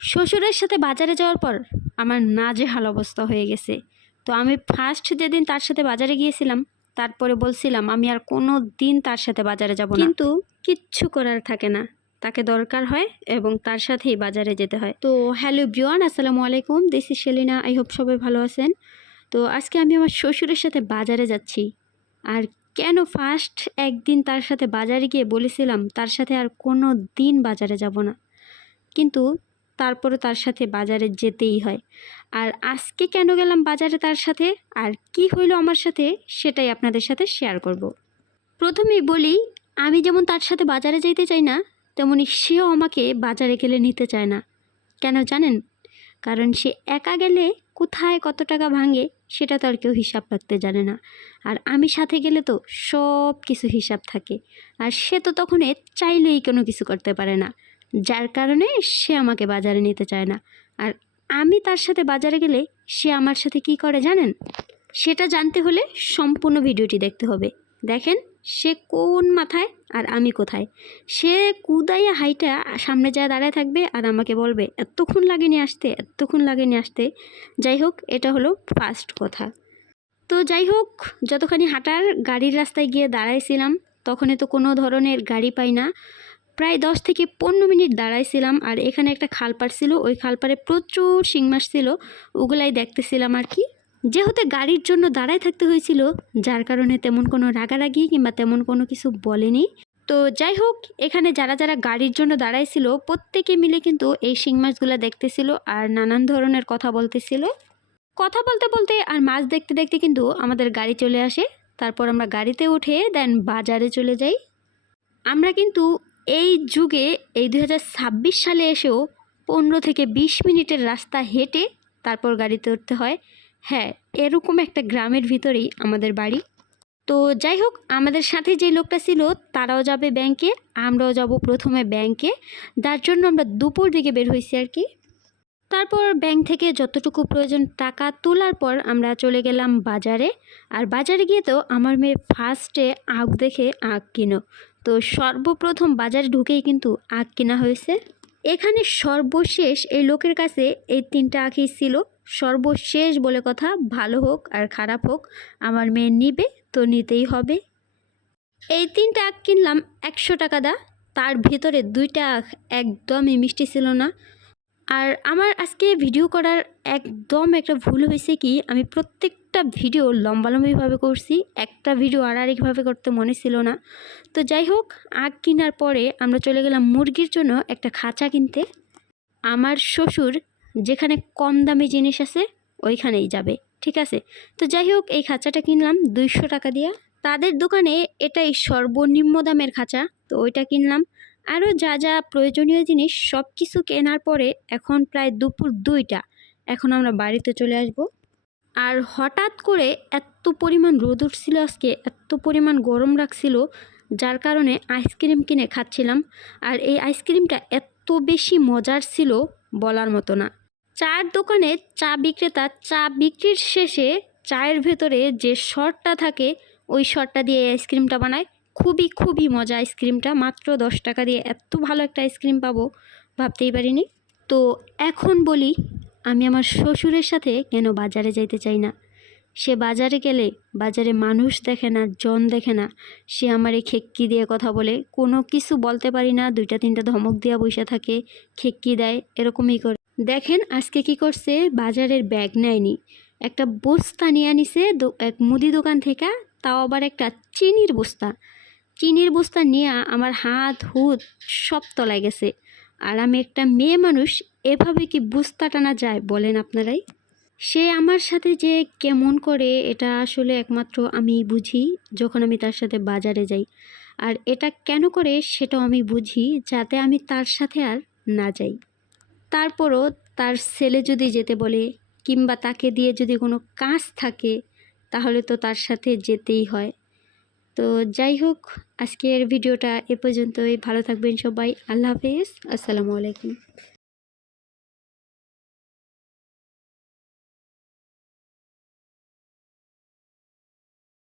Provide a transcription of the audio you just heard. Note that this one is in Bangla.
শ্বশুরের সাথে বাজারে যাওয়ার পর আমার নাজেহাল অবস্থা হয়ে গেছে। তো আমি ফার্স্ট যেদিন তার সাথে বাজারে গিয়েছিলাম, তারপরে বলছিলাম আমি আর কোনো দিন তার সাথে বাজারে যাব না, কিন্তু কিচ্ছু করার থাকে না, তাকে দরকার হয় এবং তার সাথেই বাজারে যেতে হয়। তো হ্যালো এভরিওয়ান, আসসালামু আলাইকুম, this is Selina. I hope সবাই ভালো আছেন। তো আজকে আমি আমার শ্বশুরের সাথে বাজারে যাচ্ছি। আর কেন ফার্স্ট একদিন তার সাথে বাজারে গিয়ে বলেছিলাম তার সাথে আর কোনো দিন বাজারে যাব না, কিন্তু তারপরে তার সাথে বাজারে যেতেই হয়। আর আজকে কেন গেলাম বাজারে তার সাথে, আর কি হইলো আমার সাথে, সেটাই আপনাদের সাথে শেয়ার করব। প্রথমেই বলি, আমি যেমন তার সাথে বাজারে যেতে চাই না, তেমনি সেও আমাকে বাজারে গেলে নিতে চায় না। কেন জানেন? কারণ সে একা গেলে কোথায় কত টাকা ভাঙে সেটা তো আর কেউ হিসাব রাখতে জানে না, আর আমি সাথে গেলে তো সব কিছু হিসাব থাকে। আর সে তো তখন চাইলেই কোনো কিছু করতে পারে না, যার কারণে সে আমাকে বাজারে নিতে চায় না। আর আমি তার সাথে বাজারে গেলে সে আমার সাথে কি করে জানেন? সেটা জানতে হলে সম্পূর্ণ ভিডিওটি দেখতে হবে। দেখেন সে কোন মাথায় আর আমি কোথায়। সে কুদাইয়া হাইটা সামনে যায় দাঁড়ায় থাকবে আর আমাকে বলবে এতক্ষণ লাগেনি আসতে, এতক্ষণ লাগেনি আসতে। যাই হোক, এটা হলো ফার্স্ট কথা। তো যাই হোক, যতখানি হাঁটার গাড়ির রাস্তায় গিয়ে দাঁড়াইছিলাম, তখনই তো কোনো ধরনের গাড়ি পাই না। প্রায় 10 থেকে 15 মিনিট দাঁড়াইছিলাম। আর এখানে একটা খালপাড় ছিল, ওই খালপাড়ে প্রচুর শিং মাছ ছিল, ওগুলাই দেখতেছিলাম আর কি। যেহেতু গাড়ির জন্য দাঁড়ায় থাকতে হয়েছিল, যার কারণে তেমন কোনো রাগারাগি কিংবা তেমন কোনো কিছু বলেনি। তো যাই হোক, এখানে যারা যারা গাড়ির জন্য দাঁড়াইছিল প্রত্যেকে মিলে কিন্তু এই শিং মাছগুলো দেখতেছিল আর নানান ধরনের কথা বলতেছিল। কথা বলতে বলতে আর মাছ দেখতে দেখতে কিন্তু আমাদের গাড়ি চলে আসে। তারপর আমরা গাড়িতে উঠে দেন বাজারে চলে যাই। আমরা কিন্তু এই যুগে, এই 2026 সালে এসেও 15 থেকে 20 মিনিটের রাস্তা হেঁটে তারপর গাড়িতে উঠতে হয়। হ্যাঁ, এরকম একটা গ্রামের ভিতরেই আমাদের বাড়ি। তো যাই হোক, আমাদের সাথে যে লোকটা ছিল তারাও যাবে ব্যাংকে, আমরাও যাব প্রথমে ব্যাংকে, যার জন্য আমরা দুপুর দিকে বের হয়েছি আর কি। তারপর ব্যাংক থেকে যতটুকু প্রয়োজন টাকা তোলার পর আমরা চলে গেলাম বাজারে। আর বাজারে গিয়ে তো আমার মেয়ে ফার্স্টে আখ দেখে আখ কিনো। তো সর্বপ্রথম বাজারে ঢুকেই কিন্তু আখ কেনা হয়েছে। এখানে সর্বশেষ এই লোকের কাছে এই 3টা আখই ছিল। সর্বশেষ বলে কথা, ভালো হোক আর খারাপ হোক আমার মেয়ে নিবে তো নিতেই হবে। এই 3টা আখ কিনলাম 100 টাকা দা। তার ভিতরে 2টা আখ একদমই মিষ্টি ছিল না। আর আমার আজকে ভিডিও করার একদম একটা ভুল হয়েছে কি, আমি প্রত্যেকটা ভিডিও লম্বালম্বিভাবে করছি, একটা ভিডিও আরেকভাবে করতে মনে ছিল না। তো যাই হোক, আখ কেনার পরে আমরা চলে গেলাম মুরগির জন্য একটা খাঁচা কিনতে। আমার শ্বশুর যেখানে কম দামি জিনিস আছে ওইখানেই যাবে, ঠিক আছে। তো যাই হোক, এই খাঁচাটা কিনলাম 200 টাকা দিয়ে। তাদের দোকানে এটাই সর্বনিম্ন দামের খাঁচা, তো ওইটা কিনলাম। আরও যা যা প্রয়োজনীয় জিনিস সব কিছু কেনার পরে এখন প্রায় দুপুর 2টা, এখন আমরা বাড়িতে চলে আসব। আর হঠাৎ করে এত পরিমাণ রোদ উঠছিল আজকে, এত পরিমাণ গরম রাখছিল, যার কারণে আইসক্রিম কিনে খাচ্ছিলাম। আর এই আইসক্রিমটা এত বেশি মজার ছিল বলার মতো না। চায়ের দোকানে চা বিক্রেতা চা বিক্রির শেষে চায়ের ভেতরে যে শর্টটা থাকে ওই শর্টটা দিয়ে এই আইসক্রিমটা বানায়। খুবই খুবই মজা আইসক্রিমটা, মাত্র 10 টাকা দিয়ে এত ভালো একটা আইসক্রিম পাবো ভাবতেই পারিনি। তো এখন বলি, আমি আমার শ্বশুরের সাথে কেন বাজারে যাইতে চাই না। সে বাজারে গেলে বাজারে মানুষ দেখে না, জন দেখে না, সে আমারে খেক্কি দিয়ে কথা বলে, কোনো কিছু বলতে পারি না, 2টা 3টা ধমক দিয়া বসে থাকে, খেক্কি দেয়, এরকমই করে। দেখেন আজকে কি করছে, বাজারের ব্যাগ নেয়নি, একটা বস্তা নিয়ে আনিছে এক মুদি দোকান থেকে, তাও আবার একটা চিনির বস্তা। চিনির বস্তা নিয়ে আমার হাত হুত সব তলায় গেছে। আর আমি একটা মেয়ে মানুষ, এভাবে কি বস্তা টানা যায় বলেন আপনারাই? সে আমার সাথে যে কেমন করে এটা আসলে একমাত্র আমি বুঝি যখন আমি তার সাথে বাজারে যাই। আর এটা কেন করে সেটাও আমি বুঝি, যাতে আমি তার সাথে আর না যাই। তারপরও তার ছেলে যদি যেতে বলে কিংবা তাকে দিয়ে যদি কোনো কাজ থাকে, তাহলে তো তার সাথে যেতেই হয়। তো যাই হোক, আজকের ভিডিওটা এ পর্যন্তই। ভালো থাকবেন সবাই। আল্লাহ হাফেজ, আসসালামু আলাইকুম।